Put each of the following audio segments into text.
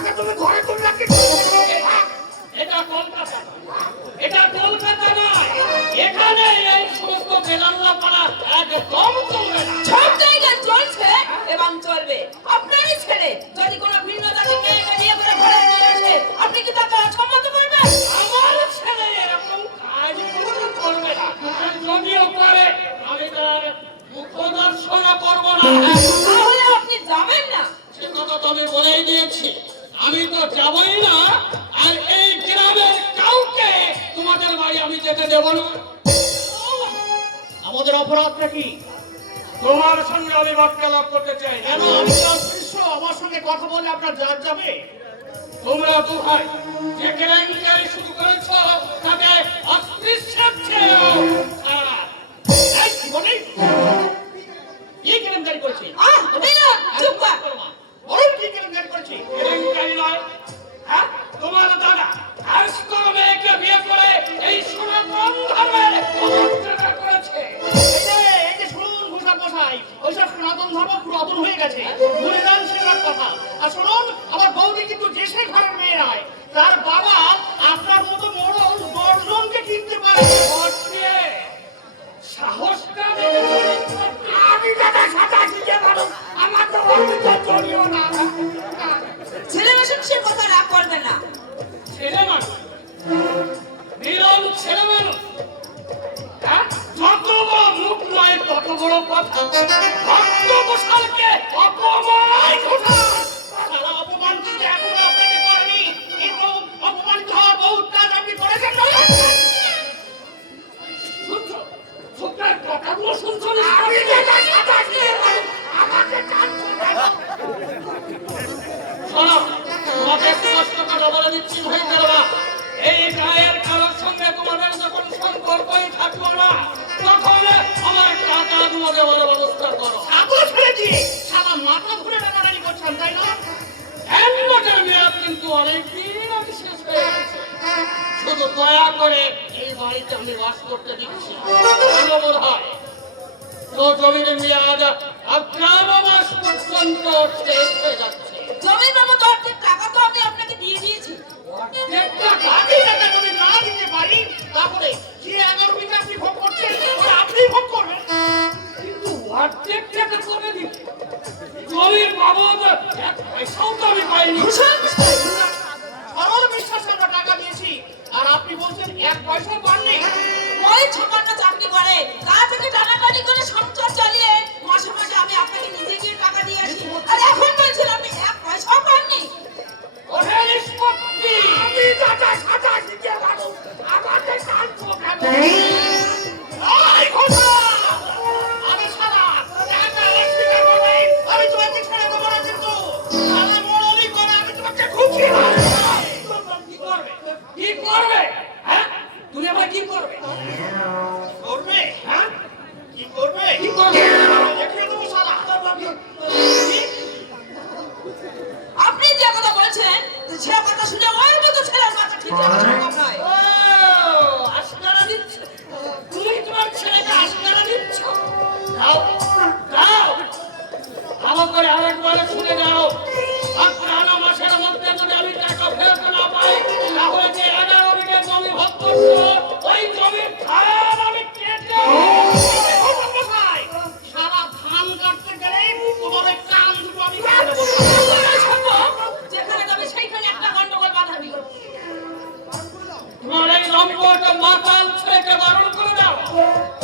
টাকা তুমি ঘরে তুলে রাখি। এটা কলকাতা, এটা কলকাতা নয়। এখানে এই সমস্ত বেলাল্লা পাড়া একদম চলবে না। সব জায়গায় চলছে এবং চলবে। আপনারই ছেলে যদি কোনো ভিন্ন জাতি মেয়েকে নিয়ে করে ঘরে নিয়ে আসে, আপনি কি তাকে অসম্মত করবেন? আমার ছেলে এরকম কাজ কোনো করবে না। যদিও করে আমি তার মুখদর্শন করব না। তাহলে আপনি যাবেন না? সে কথা তো আমি বলেই দিয়েছি, আমি তো যাবই না। আর এই গ্রামের কাউকে তোমাদের বাড়ি আমি যেতে দেব না। আমাদের অপরাধটা কি? তোমার সঙ্গে আমি বার্তালাপ করতে চাই। কেন? আমি তো অদৃশ্য, আমার সঙ্গে কথা বলে আপনার জাত যাবে। তোমরা দু ভাই যে কেলেঙ্কারি শুরু করেছ তাকে অদৃশ্যের চেয়েও খারাপ। এই কি বলি? কি কেলেঙ্কারি করেছি? বিনোদ, চুপ কর। বলুন কি কেলেঙ্কারি করেছি? কেলেঙ্কারি নয়, হ্যাঁ? তোমার দাদা আজকর মেয়েকে বিয়ে করে এই সনাতন ধর্মের অবজ্ঞা করেছে। এই যে শুনুন ঘোষা মশাই, ওইসব সনাতন ধর্ম পুরাতন হয়ে গেছে, ভুলে যান সেটার কথা। আর শুনুন, আমার বৌদি কিন্তু যে সে ঘরের মেয়ে নয়। তার বাবা আপনার মতো মোড়ল 10 জনকে কিনতে পারে। সাহসটা আমি দাদা সাদা শিখে পারো, আমার তো অভিযোগ চলিও না। ছেলে মেশিন সে কথা রাগ করবে না। ছেলে মানুষ, বিরল ছেলে মানুষ, হ্যাঁ? যত বড় মুখ নয় তত বড় কথা। ভক্ত গোসালকে অপমান করা। সারা অপমান কিন্তু এখনো আপনাকে করেনি, কিন্তু অপমানিত হওয়ার বহুত কাজ আপনি করেছেন না। শুনছো? ছোট্টার কথাগুলো শুনছো না? আমি দাদা সাদা শিখে পারো, আমাকে কাঁদছো কেন? শোনো, তোমাকে স্পষ্ট কথা বলে দিচ্ছি ভাই দাদা, এই গায়ের কারোর সঙ্গে তোমাদের যখন সম্পর্কই থাকলো না, তখন আমার টাকাগুলো দেওয়ার ব্যবস্থা করো। সাবো ছেড়ে দিয়ে সারা মাথা ঘুরে টানাটানি করছেন, তাই না? হ্যান্ডমোটের মেয়াদ কিন্তু অনেকদিন আগে শেষ হয়ে গেছে। শুধু দয়া করে এই বাড়িতে আমি বাস করতে দিচ্ছি। কেন বোধ হয় তো জমির মেয়াদ 11 মাস পর্যন্ত শেষ হয়ে যাচ্ছে। জমির বাবদ অর্ধেক টাকা তো আমি আপনাকে দিয়ে দিয়েছি। বাকি টাকা যদি না দিতে পারি, তাহলে যে 11 বিঘা আপনি ভোগ করছেন, ওটা আপনি ভোগ করবেন। কিন্তু অর্ধেক টাকা করে দিই, জমির বাবদ এক পয়সাও তো আমি পাইনি। সরল বিশ্বাসে আমরা টাকা দিয়েছি, আর আপনি বলছেন 1 পয়সাও পাননি। ওই ছোট্ট চাকরি করে তা থেকে টানাটানি করে সংসার চালিয়ে মাসে মাসে আমি আপনাকে নিজে গিয়ে টাকা দিয়ে আসি, আর এখন বলছেন আপনি 1 পয়সাও পাননি। ওহে নিষ্পত্তি, আমি দাদা সাদা শিখে পারো, আমাকে কাঁদছো কেন? এই ঘোষা! আমি সাদা, টাকা স্বীকার করবে, আমি তোমাকে ছেড়ে দেবো না কিন্তু। সাদা মোড়লই করে আমি তোমাকে খুঁজছি না। কি করবে? কি করবে? হ্যাঁ? তুমি আবার কি করবে? করবে? হ্যাঁ? কি করবে? কি করবে? দেখিয়ে দেবো সাদা। আপনি যে কথা বলছেন সে কথা শুনে ওর মতো ছেলের মাথা ঠিক করা সম্ভব নয়। ও, আস্কারা দিচ্ছ? তুমি তোমার ছেলেকে আস্কারা দিচ্ছ? দাও, দাও। ভালো করে আরেকবার শুনে যাও। 11 মাসের মধ্যে যদি আমি টাকা ফেরত না পাই, তাহলে যে 11 বিঘে জমি ভোগ করছো, ওই জমির ধার আমি কেটে মশাই, সারা ধান কাটতে গেলে তোমার ওই কান দুটো আমি কেটে দেবো। যেখানে যাবে সেইখানে একটা গন্ডগোল বাঁধাবি। তোমার এই লম্বট মাতাল ছেলেকে বারণ করে দাও।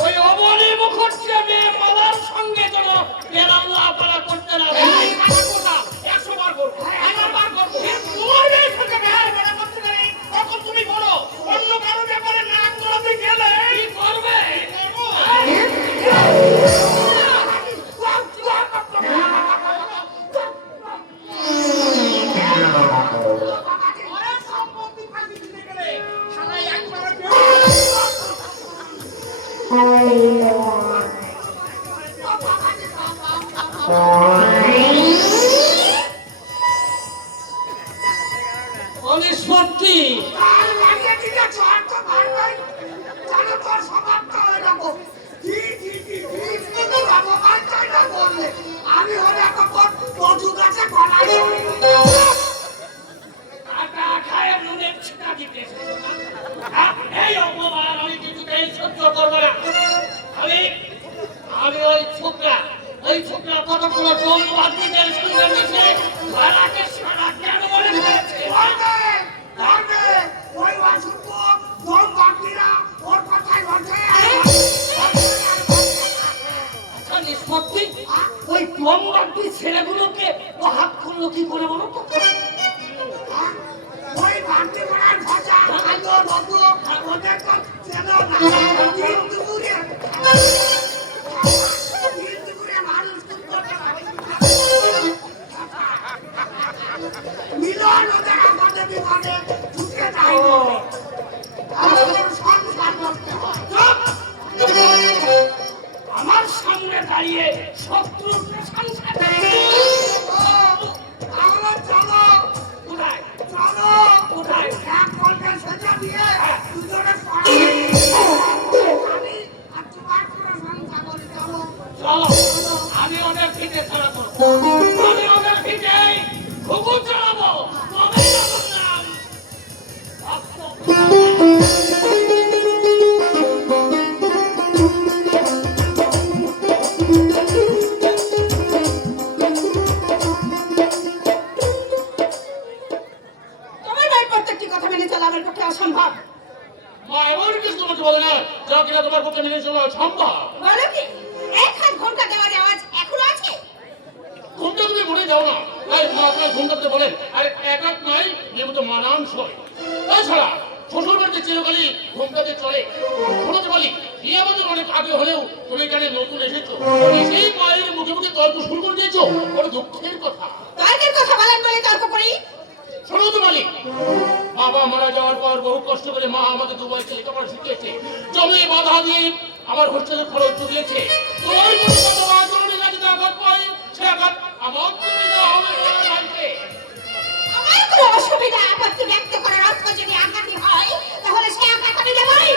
ওই অবনী মুখর্জি মেয়ে মালার সঙ্গে যেন বেলাল্লা পালা করতে না পারে। এই সাদা কোথা? 100 বার করবো, 1000 বার করবো। তোমার মেয়ের সঙ্গে বেহার বেড়া করতে গেলে তখন তুমি বলো, অন্য কারো ব্যাপারে নাক গলাতে গেলে কি করবে? অনিষ্পত্তি, আমি হলে একটা কচু গাছে কলা না দিন দুপুরে মানুষ মিলন ওদের আমাদের বিভাগে ঢুকে যায় সংসার করতে হয়। আমার সামনে দাঁড়িয়ে শত্রুর প্রশংসা করে। তাহলে চলো কোথায় চলো কোথায়? এক ঘন্টা সেটা দিয়ে দুজনে আর তোমার প্রশংসা করে চলো। চলো, আমি ওদের ফিটে ছাড়া করবো। আমি ওদের ফিটে ঘুঘু চালাবো। তবে আমার নাম তোমার মায়ের প্রত্যেকটি কথা মেনে চলা আমার পক্ষে অসম্ভব। মা এমন কিছু তোমাকে বলে না যা কিনা তোমার পক্ষে মেনে চলা সম্ভব। বলো কি এক হাত ঘন্টা দেওয়ার আওয়াজ এখনো আছে? ঘুমটা তুমি মনে যাও না, তাই মা আপনার ঘুমটাতে বলেন আর এক হাত নাই নিয়মিত মানানসই। তাছাড়া শ্বশুর বাড়িতে চিরকালই ঘুমটাতে চলে। শোনাতে বলি বিয়ে আমাদের অনেক আগে হলেও তুমি এখানে নতুন এসেছো, সেই মায়ের মুখে মুখে তর্ক শুরু করে দিয়েছো। বড় দুঃখের কথা। তর্কের কথা বলেন বলে তর্ক করি? শোনাতে বলি বাবা মারা যাওয়ার পর বহু কষ্ট করে মা আমাদের দুবাইকে লেখাপড়া শিখিয়েছে, জমি বাধা দিয়ে আমার হোস্টেলের খরচ জুগিয়েছে। তোমার কোনো কথা আচরণে লাগে আঘাত পাই, সে আঘাত আমার তুমি দেওয়া হবে তোমার ভাইকে। আমার কোনো অসুবিধা আপত্তি ব্যক্ত করার অর্থ যদি আঘাতই হয় তাহলে সে আঘাত আমি দেবই।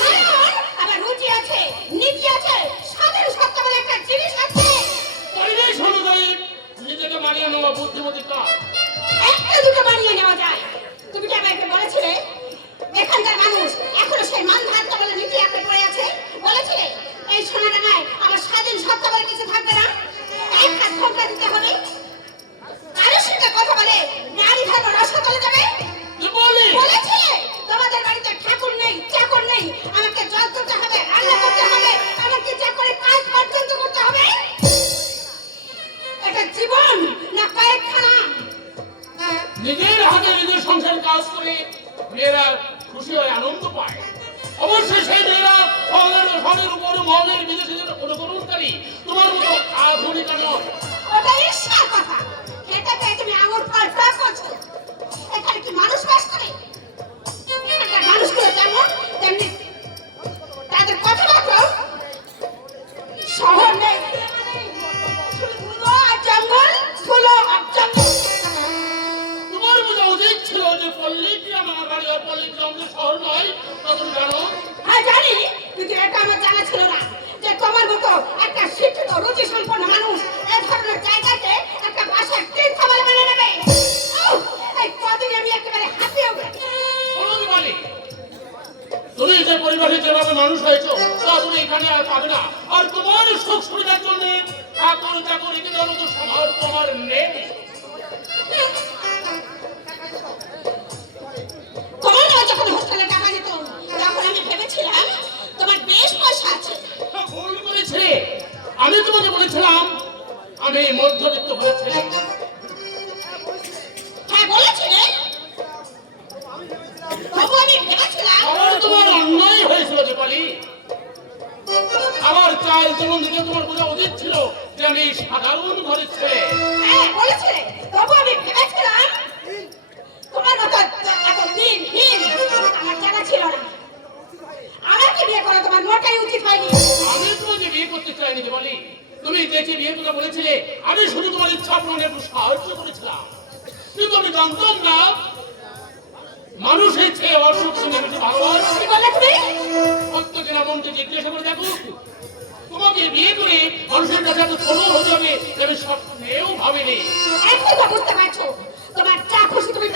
কারণ আমার রুচি আছে, নীতি আছে, স্বাধীন সত্তা বলে একটা জিনিস আছে। পরিবেশ অনুযায়ী নিজেকে মানিয়ে নেওয়া বুদ্ধিমতী কাজ। একটা দুটো বানিয়ে নেওয়া যায়। তুমি কি আমাকে বলেছিলে এখানকার মানুষ এখনো সেই মান ধারতা বলে নীতি আঁকড়ে পড়ে আছে? বলেছিলে এই সোনাডাঙ্গায় আমার স্বাধীন সত্তা বলে কিছু থাকবে না, এক হাত খোঁকড়া দিতে হবে। কারোর সঙ্গে কথা বলে নারী ধর্ম নষ্ট করে যাবে। বলেছিলে তোমাদের বাড়িতে ঠাকুর নেই, চাকর নেই, আমাকে জল তুলতে হবে, রান্না করতে হবে, আমাকে চাকরের কাজ পর্যন্ত করতে হবে। এটা জীবন না কয়েকখানা? নিজের হাতে নিজের সংসার কাজ করে মেয়েরা খুশি হয়ে আনন্দ পায়। অবশ্যই সেই মেয়েরা সবের উপর মনের বিদেশিদের অনুকরণকারী, তোমার মতো আধুনিকা নয়। ওটা ঈর্ষার কথা। এটা পেয়ে তুমি আঙুর ফল প্রয়োগ করছো। এখানে কি মানুষ বাস করে? এখানকার মানুষগুলো যেমন তেমনি তাদের কথাবার্তা। শহর নেই, শুধু ধুলো আর জঙ্গল, ধুলো আর জঙ্গল। তোমার বোঝা উচিত ছিল যে পল্লীগ্রাম আমার বাড়ি আর পল্লীগ্রাম যে শহর নয়, তা তুমি জানো। হ্যাঁ জানি, কিন্তু এটা আমার জানা ছিল না যে তোমার মতো একটা শিক্ষিত রুচি সম্পন্ন মানুষ এই ধরনের জায়গাতে একটা বাসার তীর্থ বলে মেনে নেবে। উফ, এই কদিনে আমি একেবারে হাঁপিয়ে উঠেছি। শোনো বলি, তুমি যে পরিবারে যেভাবে মানুষ হয়েছো তা তুমি এখানে আর পাবে না। আর তোমার সুখ সুবিধার জন্য ঠাকুর চাকর একে দেওয়ার মতো স্বভাব তোমার নেই। তোমার না যখন হোস্টেলে টাকা দিত তখন আমি ভেবেছিলাম তোমার বেশ পয়সা আছে। ভুল করেছে। আমি তোমাকে বলেছিলাম আমি মধ্যবিত্ত হয়েছি। হ্যাঁ বলেছিলে, তবু আমি ভেবেছিলাম আমার তোমার অন্যায় হয়েছিল দীপালি। আমার চাল চলন দিকে তোমার বোঝা উচিত ছিল যে আমি সাধারণ ঘরের ছেলে। হ্যাঁ বলেছিলে, তবু আমি ভেবেছিলাম তোমার মতো এত দিনহীন আমার জানা ছিল না। আমাকে বিয়ে করা তোমার মোটেই উচিত হয়নি। আমি তোমাকে বিয়ে করতে চাইনি দীপালি। তুমি দেখে বিয়ে কথা বলেছিলে, আমি শুধু তোমার ইচ্ছা পূরণে একটু সাহায্য করেছিলাম। কিন্তু আমি জানতাম না মানুষের চেয়ে অসুখ সঙ্গে বেশি ভালোবাসে। কি বললে তুমি? প্রত্যেকের মনকে জিজ্ঞাসা করে দেখো, তোমাকে বিয়ে করে মানুষের কাছে এত ছোট হতে হবে আমি স্বপ্নেও ভাবিনি। এখন তো বুঝতে পারছো তোমার যা খুশি তুমি